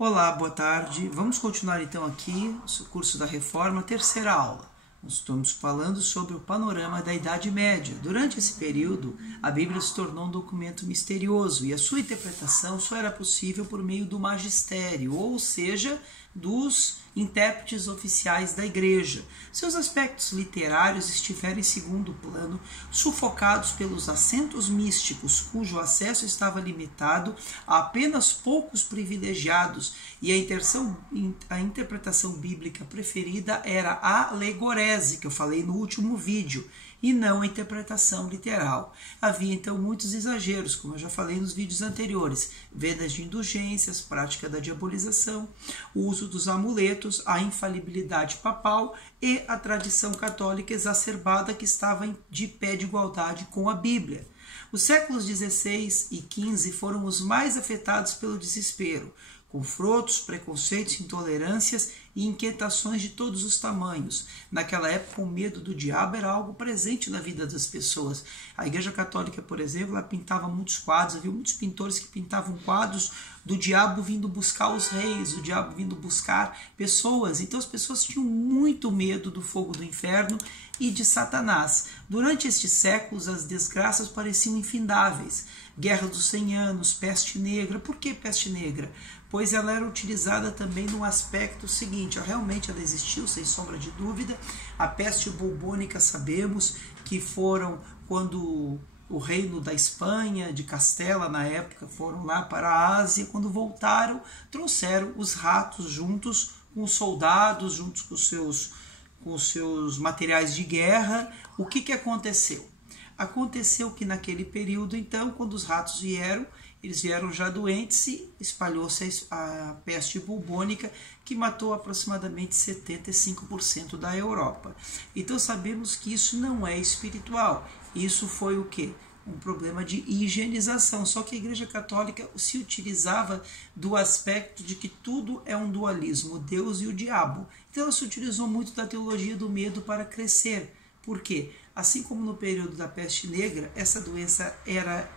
Olá, boa tarde. Vamos continuar então aqui o curso da Reforma, terceira aula. Nós estamos falando sobre o panorama da Idade Média. Durante esse período, a Bíblia se tornou um documento misterioso e a sua interpretação só era possível por meio do magistério, ou seja, dos intérpretes oficiais da Igreja. Seus aspectos literários estiveram em segundo plano, sufocados pelos acentos místicos, cujo acesso estava limitado a apenas poucos privilegiados, e a interpretação bíblica preferida era a alegorese, que eu falei no último vídeo, e não a interpretação literal. Havia então muitos exageros, como eu já falei nos vídeos anteriores: vendas de indulgências, prática da diabolização, o uso dos amuletos, a infalibilidade papal e a tradição católica exacerbada que estava de pé de igualdade com a Bíblia. Os séculos XVI e XV foram os mais afetados pelo desespero. Confrontos, preconceitos, intolerâncias e inquietações de todos os tamanhos. Naquela época, o medo do diabo era algo presente na vida das pessoas. A Igreja Católica, por exemplo, ela pintava muitos quadros, havia muitos pintores que pintavam quadros do diabo vindo buscar os reis, o diabo vindo buscar pessoas. Então as pessoas tinham muito medo do fogo do inferno e de Satanás. Durante estes séculos, as desgraças pareciam infindáveis. Guerra dos 100 anos, peste negra. Por que peste negra? Pois ela era utilizada também no aspecto seguinte: realmente ela existiu, sem sombra de dúvida. A peste bubônica, sabemos que foram quando o reino da Espanha, de Castela na época, foram lá para a Ásia. Quando voltaram, trouxeram os ratos juntos com os soldados, juntos com os seus materiais de guerra. O que aconteceu? Aconteceu que naquele período, então, quando os ratos vieram, eles vieram já doentes e espalhou-se a peste bubônica, que matou aproximadamente 75% da Europa. Então sabemos que isso não é espiritual. Isso foi o quê? Um problema de higienização. Só que a Igreja Católica se utilizava do aspecto de que tudo é um dualismo, o Deus e o diabo. Então ela se utilizou muito da teologia do medo para crescer. Por quê? Assim como no período da peste negra, essa doença era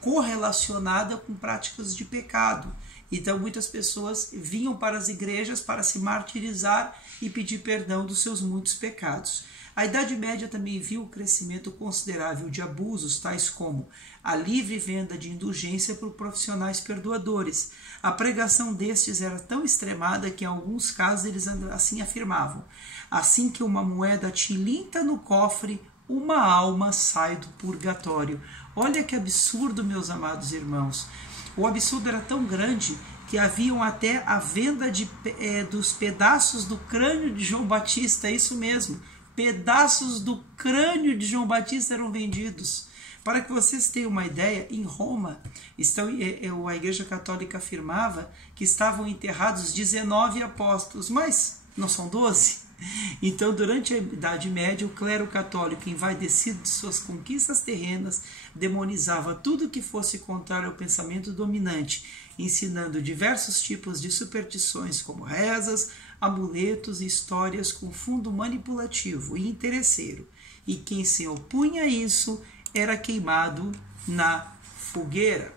correlacionada com práticas de pecado. Então muitas pessoas vinham para as igrejas para se martirizar e pedir perdão dos seus muitos pecados. A Idade Média também viu o crescimento considerável de abusos, tais como a livre venda de indulgência por profissionais perdoadores. A pregação destes era tão extremada que em alguns casos eles assim afirmavam: assim que uma moeda tilinta no cofre, uma alma sai do purgatório. Olha que absurdo, meus amados irmãos. O absurdo era tão grande que haviam até a venda dos pedaços do crânio de João Batista. É isso mesmo, pedaços do crânio de João Batista eram vendidos. Para que vocês tenham uma ideia, em Roma, a Igreja Católica afirmava que estavam enterrados 19 apóstolos, mas não são 12? Então, durante a Idade Média, o clero católico, envaidecido de suas conquistas terrenas, demonizava tudo que fosse contrário ao pensamento dominante, ensinando diversos tipos de superstições, como rezas, amuletos e histórias com fundo manipulativo e interesseiro. E quem se opunha a isso era queimado na fogueira.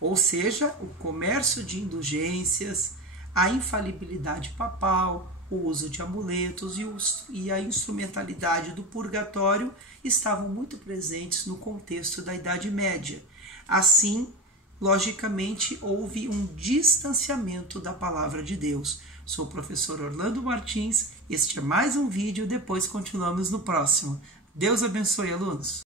Ou seja, o comércio de indulgências, a infalibilidade papal, o uso de amuletos e a instrumentalidade do purgatório estavam muito presentes no contexto da Idade Média. Assim, logicamente, houve um distanciamento da palavra de Deus. Sou o professor Orlando Martins, este é mais um vídeo, depois continuamos no próximo. Deus abençoe, alunos!